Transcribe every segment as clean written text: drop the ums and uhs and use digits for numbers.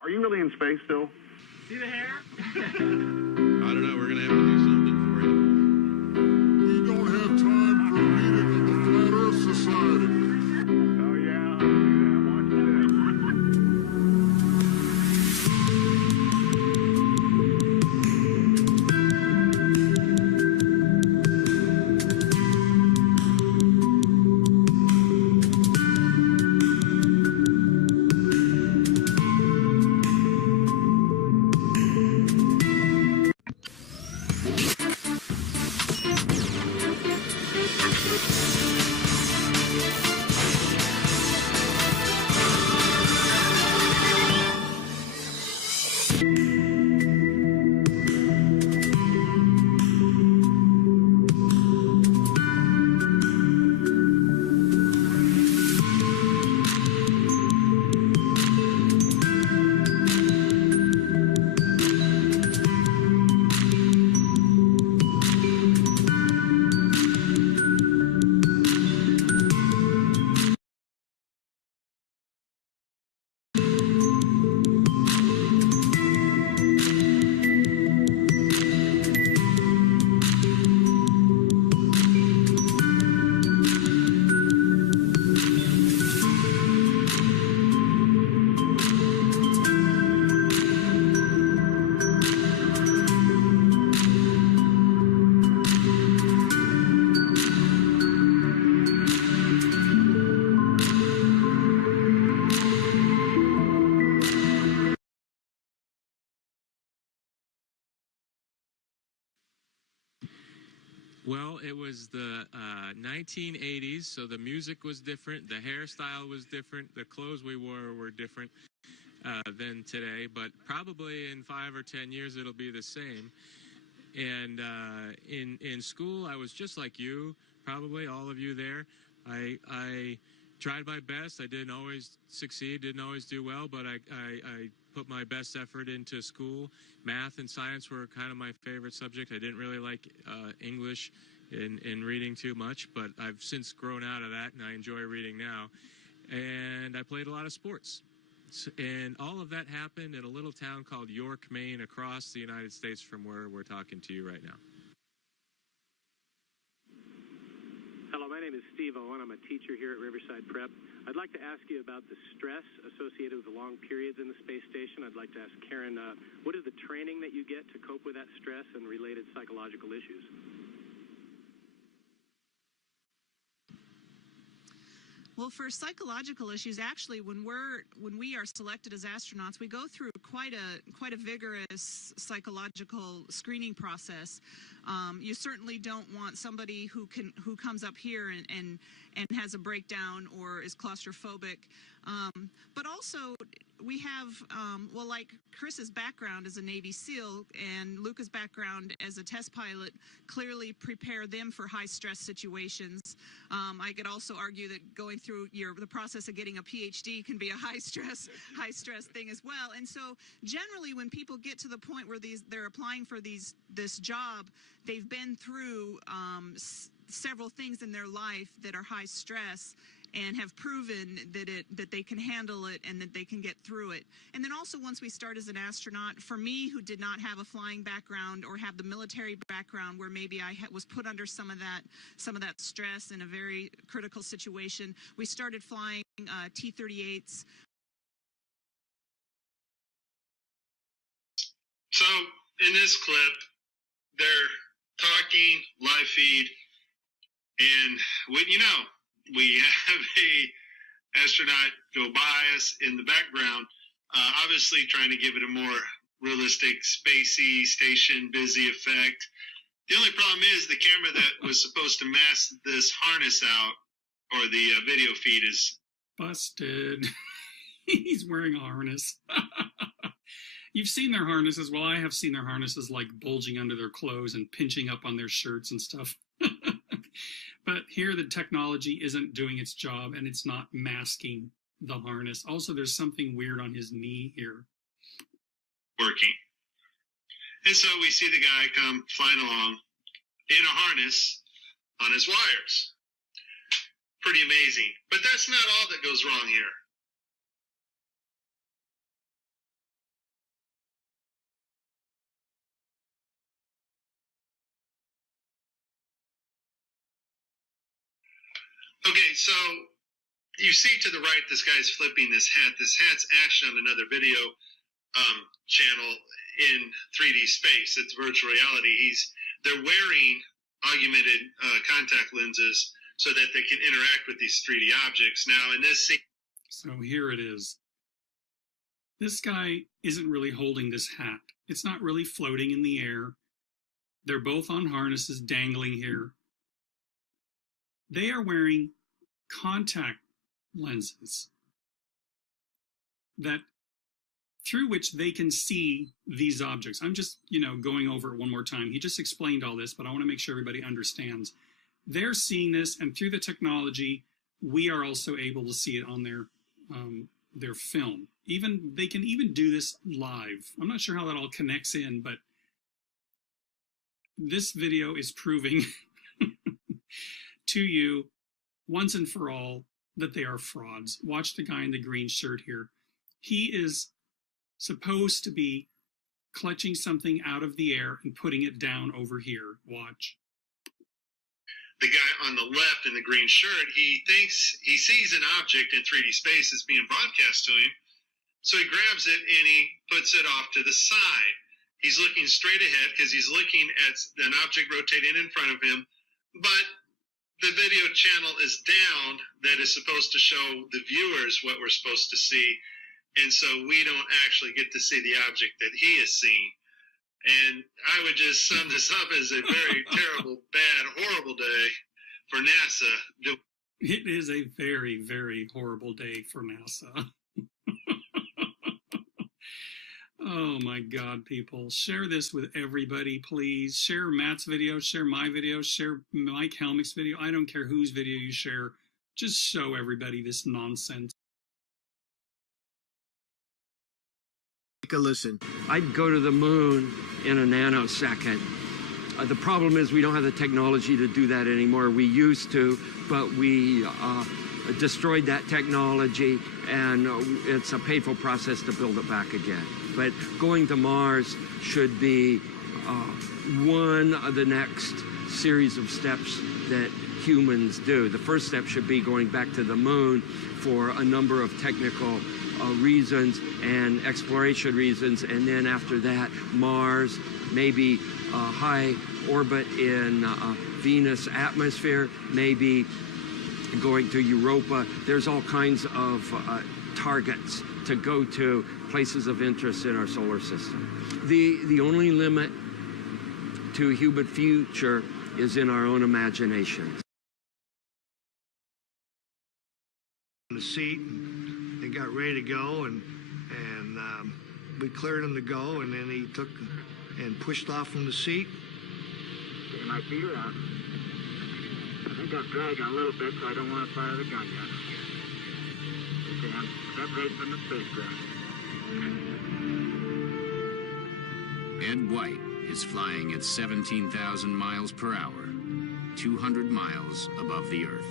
Are you really in space still? See the hair? I don't know. We're going to have to do something for you. We don't have time for a meeting of the Flat Earth Society. Oh, yeah. I'll do that. Watch this. Well, it was the 1980s, so the music was different, the hairstyle was different, the clothes we wore were different than today, but probably in 5 or 10 years it'll be the same. And in school, I was just like you, probably all of you there. I tried my best. I didn't always succeed, didn't always do well, but I put my best effort into school. Math and science were kind of my favorite subject. I didn't really like English in reading too much, but I've since grown out of that, and I enjoy reading now. And I played a lot of sports. And all of that happened in a little town called York, Maine, across the United States from where we're talking to you right now. Hello, my name is Steve Owen. I'm a teacher here at Riverside Prep. I'd like to ask you about the stress associated with the long periods in the space station. I'd like to ask Karen, what is the training that you get to cope with that stress and related psychological issues? Well, for psychological issues, actually, when we are selected as astronauts, we go through quite a vigorous psychological screening process. You certainly don't want somebody who comes up here and has a breakdown or is claustrophobic. But also, we have, well, like Chris's background as a Navy SEAL and Luca's background as a test pilot clearly prepare them for high-stress situations. I could also argue that going through the process of getting a PhD can be a high-stress thing as well. And so, generally, when people get to the point where they're applying for this job, they've been through several things in their life that are high stress, and have proven that they can handle it and that they can get through it. And then also, once we start as an astronaut, for me, who did not have a flying background or have the military background where maybe I was put under some of that stress in a very critical situation, we started flying T-38s. So in this clip, they're talking live feed, and we have a astronaut go by us in the background, obviously trying to give it a more realistic, spacey, station busy effect. The only problem is the camera that was supposed to mask this harness out, or the video feed, is busted. He's wearing a harness. You've seen their harnesses. Well, I have seen their harnesses like bulging under their clothes and pinching up on their shirts and stuff. But here the technology isn't doing its job, and it's not masking the harness. Also, there's something weird on his knee here. Working. And so we see the guy come flying along in a harness on his wires. Pretty amazing. But that's not all that goes wrong here. Okay, so you see to the right, this guy's flipping this hat. This hat's actually on another video channel in 3D space. It's virtual reality. They're wearing augmented contact lenses so that they can interact with these 3D objects. Now, in this scene, So here it is. This guy isn't really holding this hat. It's not really floating in the air. They're both on harnesses dangling here. They are wearing contact lenses that through which they can see these objects. I'm just, going over it one more time. He just explained all this, but I want to make sure everybody understands. They're seeing this, and through the technology, we are also able to see it on their film. They can even do this live. I'm not sure how that all connects in, but this video is proving to you once and for all that they are frauds. Watch the guy in the green shirt here. He is supposed to be clutching something out of the air and putting it down over here. Watch. the guy on the left in the green shirt, he thinks he sees an object in 3D space that's being broadcast to him. So he grabs it and he puts it off to the side. He's looking straight ahead because he's looking at an object rotating in front of him, but the video channel is down that is supposed to show the viewers what we're supposed to see. And so we don't actually get to see the object that he is seeing. And I would just sum this up as a very terrible, bad, horrible day for NASA. It is a very, very horrible day for NASA. Oh my God, people. Share this with everybody, please. Share Matt's video, share my video, share Mike Helmick's video. I don't care whose video you share. Just show everybody this nonsense. Take a listen. I'd go to the moon in a nanosecond. The problem is we don't have the technology to do that anymore. We used to, but we destroyed that technology, and it's a painful process to build it back again. But going to Mars should be one of the next series of steps that humans do. The first step should be going back to the moon for a number of technical reasons and exploration reasons, and then after that, Mars, maybe high orbit in Venus atmosphere, maybe going to Europa. There's all kinds of targets to go to, places of interest in our solar system. The only limit to human future is in our own imaginations. The seat, and they got ready to go, and we cleared him to go, and then he took and pushed off from the seat. Getting my feet out. I think I'm dragging a little bit, so I don't want to fire the gun yet. Okay, I'm separated from the spacecraft. Ed White is flying at 17,000 miles per hour, 200 miles above the Earth.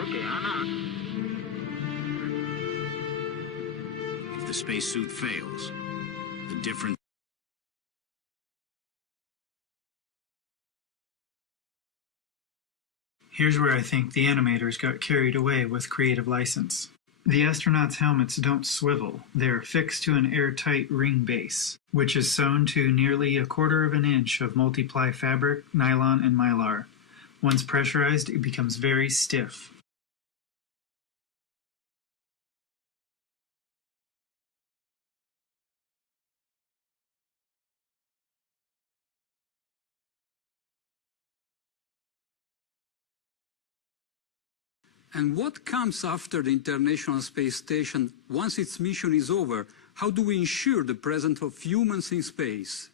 Okay, I'm out. If the spacesuit fails, the difference... Here's where I think the animators got carried away with creative license. The astronauts' helmets don't swivel. They're fixed to an airtight ring base, which is sewn to nearly 1/4 of an inch of multiply fabric, nylon, and mylar. Once pressurized, it becomes very stiff. And what comes after the International Space Station once its mission is over? How do we ensure the presence of humans in space?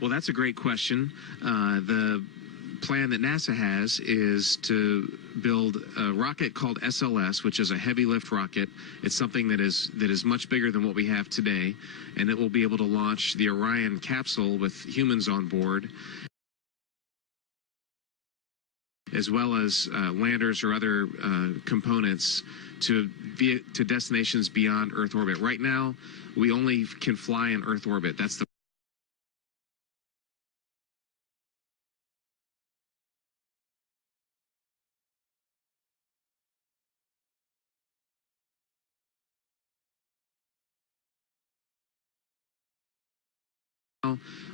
Well, that's a great question. The plan that NASA has is to build a rocket called SLS, which is a heavy lift rocket. It's something that is much bigger than what we have today, and it will be able to launch the Orion capsule with humans on board, as well as landers or other components to destinations beyond Earth orbit. Right now, we only can fly in Earth orbit. That's the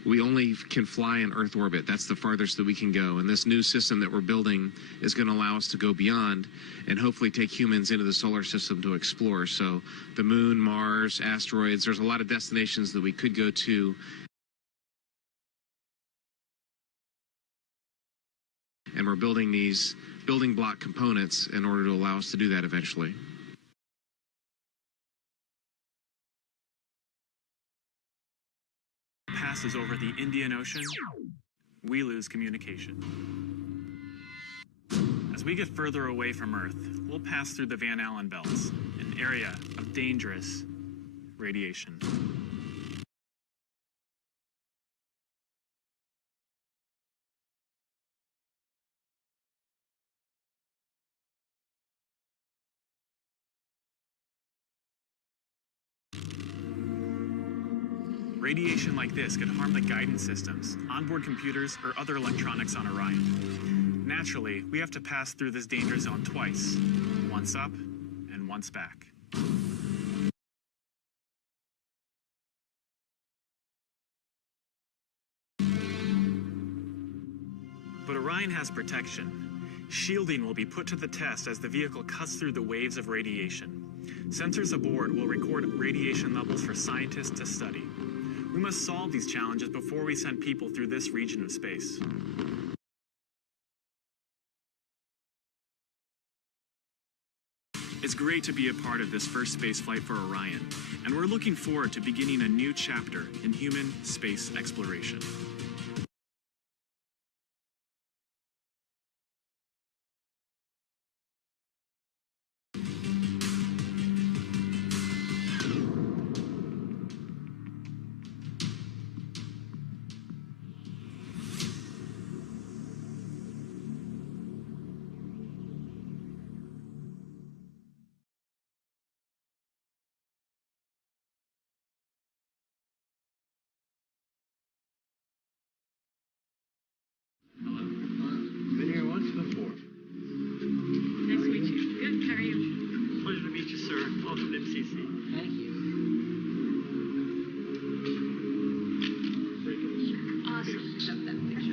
we only can fly in Earth orbit. That's the farthest that we can go. And this new system that we're building is going to allow us to go beyond and hopefully take humans into the solar system to explore. So the moon, Mars, asteroids, there's a lot of destinations that we could go to. And we're building these building block components in order to allow us to do that eventually. Passes over the Indian Ocean, we lose communication. As we get further away from Earth, we'll pass through the Van Allen belts, an area of dangerous radiation. Radiation like this could harm the guidance systems, onboard computers, or other electronics on Orion. Naturally, we have to pass through this danger zone twice, once up and once back. But Orion has protection. Shielding will be put to the test as the vehicle cuts through the waves of radiation. Sensors aboard will record radiation levels for scientists to study. We must solve these challenges before we send people through this region of space. It's great to be a part of this first space flight for Orion, and we're looking forward to beginning a new chapter in human space exploration. Been here once before. Nice to meet you. Good, how are you? Pleasure to meet you, sir. Welcome to MCC. Thank you. Awesome.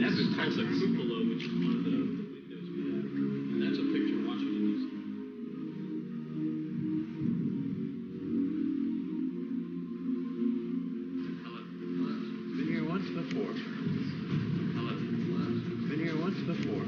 That's a called the cupola, which is one of the windows we have. And that's a picture of Washington, D.C. Hello. Been here once before. Hello. Been here once before.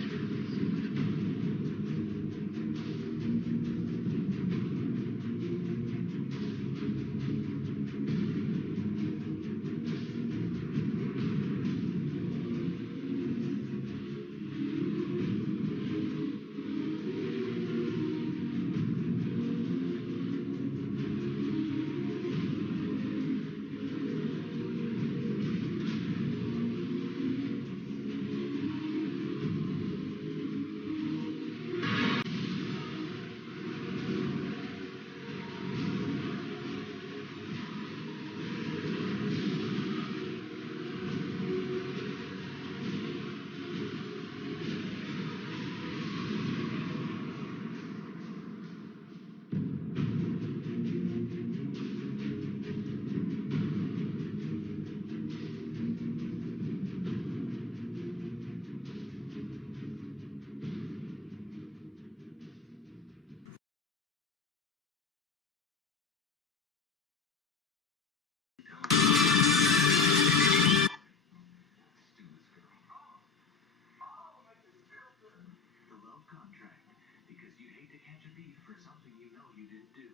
Contract because you hate to catch a thief for something you know you didn't do.